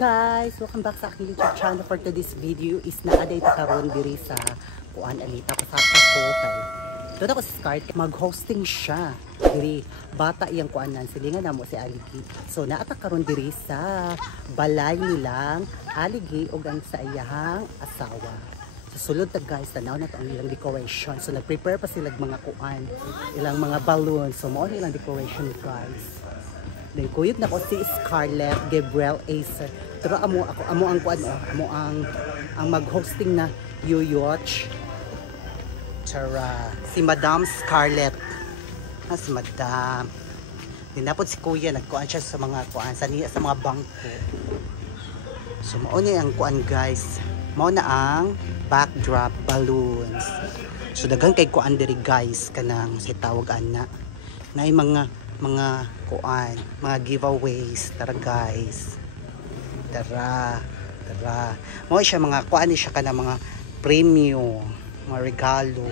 guys! Welcome back sa aking YouTube channel. For today's video is naaday ta karon diri sa kuan alita pasata ko kay doon ako si Scarlett mag-hosting siya diri bata iyang kuanan silingan namo si Aligi. So naata karon diri sa balay nilang Aligi ug ang sa iyahang asawa. So sulod ta guys, tanaw na to ang ilang decoration. So nag-prepare pa sila mga kuan, ilang mga balloons. So mao ilang decoration guys. Then kuyog na ko si Scarlett Gabriel Acer. Pero amo ang kuan amo ang mag-hosting na Yoyoch. Tara, si Madam Scarlett. Si Madam. Dinapod si Kuya nagkuan siya sa mga kuan sa mga bangko. So mao ni ang kuan guys. Mao na ang backdrop balloons. So daghang kay kuan diri guys kanang si tawag ana. Nay mga kuan, mga giveaways. Tara guys. Tara. Mao siya mga kuan ni siya kana mga premium, mga regalo.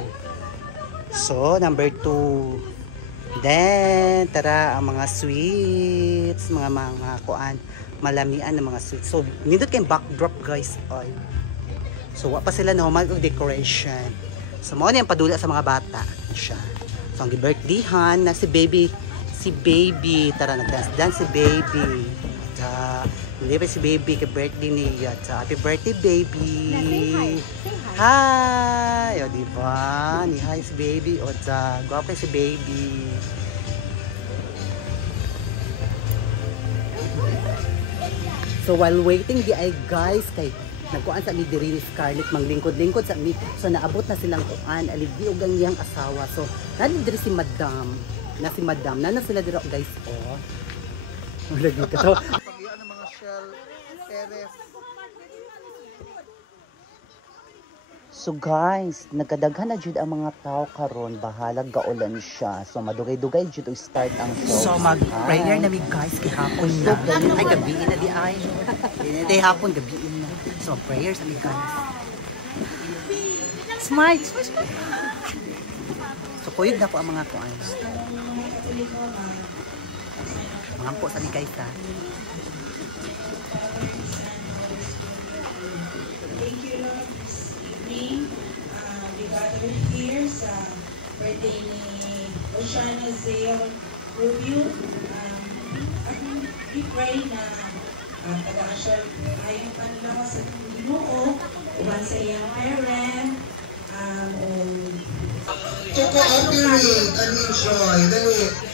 So number 2. Then tara ang mga sweets, mga kuan, malamian ng mga sweets. So nindot kay backdrop guys. Oy. So wa pa sila normal og decoration. So mao ni ang padula sa mga bata siya. So ang birthdayhan na si baby, tara nag-dance si baby. Hindi pa si baby, ka-birthday niya. Happy birthday, baby! Hi! O, diba? Ni-hi si baby. O, guwapo si baby. So, while waiting, di ay guys, kay nagkuan sa mi diri ni Scarlett, manglingkod-lingkod sa mi. So, naabot na silang kuan, aligi og ang iyang asawa. So, nandito diri si Madam. Nana sila dito guys, oh. Wala dito. Pagian ng mga shell, teres. So guys, nagkadaghan na jud ang mga tao karon, bahalag gaulan siya. So madugay-dugay jud to start ang show. So mag-prayer na mi guys kay hapon na. Ay gabi na di ay. Di hapon gabi na. So prayers na mi guys. Smile. So kuyog na po ang mga kuan. Mampo sa ni guys ha. Thank you Lord this evening. We gather here sa birthday ni Oceana Zeo Rubio. We pray na taga-asyal ayong panlaw sa Ginoo uban sa iyang parent. Choco operate, enjoy, dali.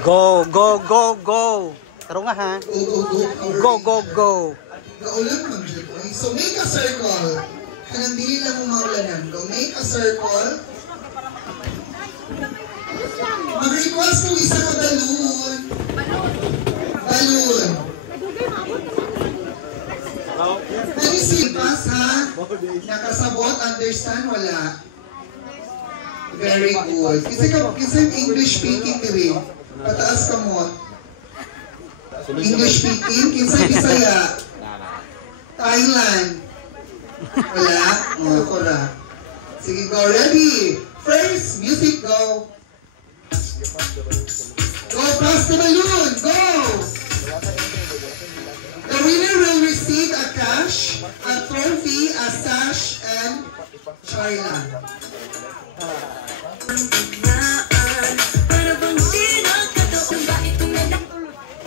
Go. Taro nga ha. Go. Gaulan man siya po. So make a circle. Kanang dili lang mong maulanan. Go make a circle. Mag-request mo isa ka balloon. Panisipas ha. Nakasabot, understand, wala. Very good. Kasi English speaking diri. Pataas ka mo. English speaking, kinsa Bisaya. Thailand. Wala? Oh, kora. Sige, go. Ready? First, music, go. Go, pass the balloon. Go! The winner will receive a cash, a trophy, a sash, and China.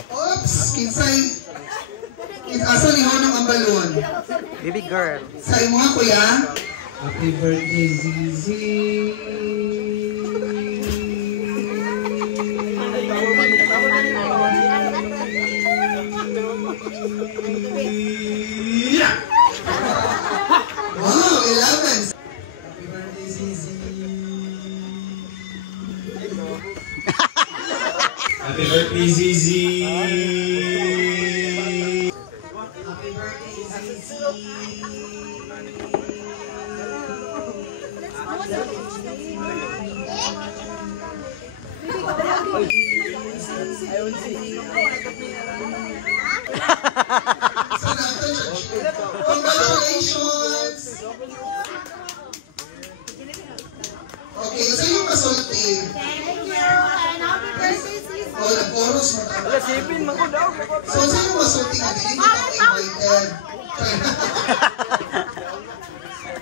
Oops! Kinsay... Asa ni Honong ang balon? Baby girl. Sa imo ha, kuya? Happy birthday, Zizi! Wow, 11! Happy birthday, Zizi! Happy birthday, Zizi! Happy birthday, Zizi! Sana ito siya. Congratulations! Okay, so yung masulti. Oh, nag-chorus mo ka. So, sino masulti nga? Hindi mo ka-invited.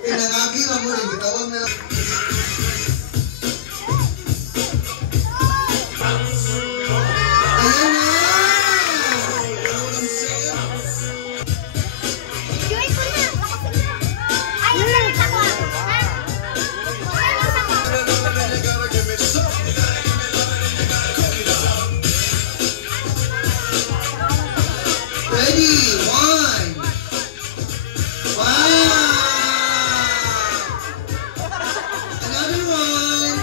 Pinangagi lang mo rin. Bitawag na lang. Ayan na! Ready? One. Wow. Another one.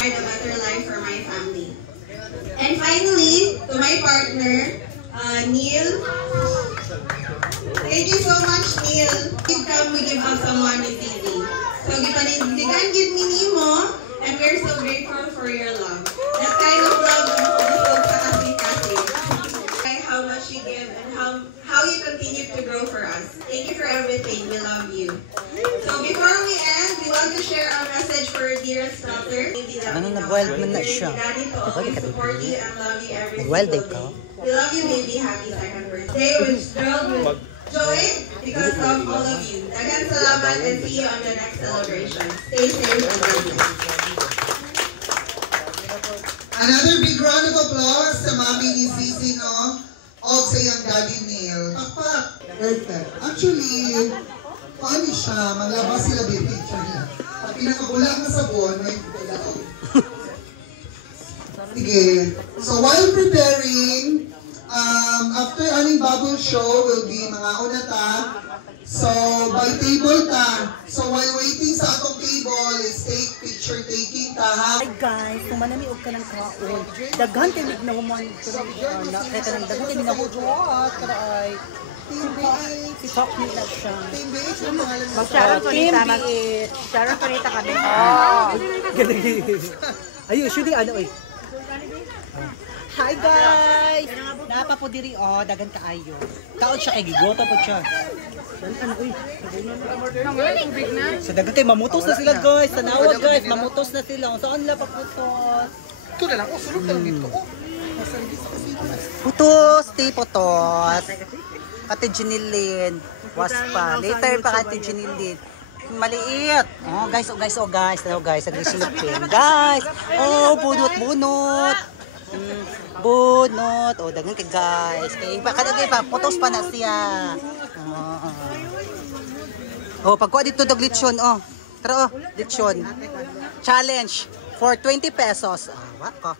A better life for my family. And finally, to my partner, Neil. Thank you so much, Neil. Give come, we give up someone with TV. So, gipanindigan give me Nemo, and we're so grateful for your love. That kind of love is kasi. How much you give and how you continue to grow for us. Thank you for everything. We love you. So, before we end, we want to share a message for dearest daughter. Ano na, wild man na siya. Daddy to always support you and love you every Wild single day ka. day. We love you, baby. Happy second birthday. With thrilled with joy because of all of you. Dagan salamat and see you on the next celebration. Stay safe and happy. Another big round of applause sa mami ni Zizi, no? O sa iyang daddy Neil. Pakpak. Perfect. Actually, paano siya? Manglabas sila ba yung picture niya? Pag pinakabulak na sabon, may pagkakao. Sige. So while preparing, after aning bubble show will be mga una ta. So by table ta. So while waiting sa atong table, is take picture taking ta ha. Hi guys, tumanami og ka ng kaon. Daghan kay mig na human na kay kanang daghan kay na huwat kada ay si Top ni na siya. Team BH ang pangalan mo. Sharon Tonita kami. Oh. Ayo, shooting ano eh. Hi guys! Napa po diri oh, dagan kaayo. Taon siya kay gigota po siya. Ano uy? Sa dagan kay mamutos na sila guys. Tanawa guys, mamutos na sila. Saan la paputos? Ito na lang, sulog lang dito. Putos, ti putos. Kati Jinilin. Waspa. Later pa kati Jinilin. Maliit. Oh guys, oh guys, oh guys. Tanaw guys, nagsilupin. Guys! Oh, bunot-bunot. Bunot. Oh, dagan kay guys. Kay pa kada kay pa putos pa na siya. Oh, pagkuha dito dog lechon oh. Tara oh, lechon. Challenge for 20 pesos. Ah, what ka?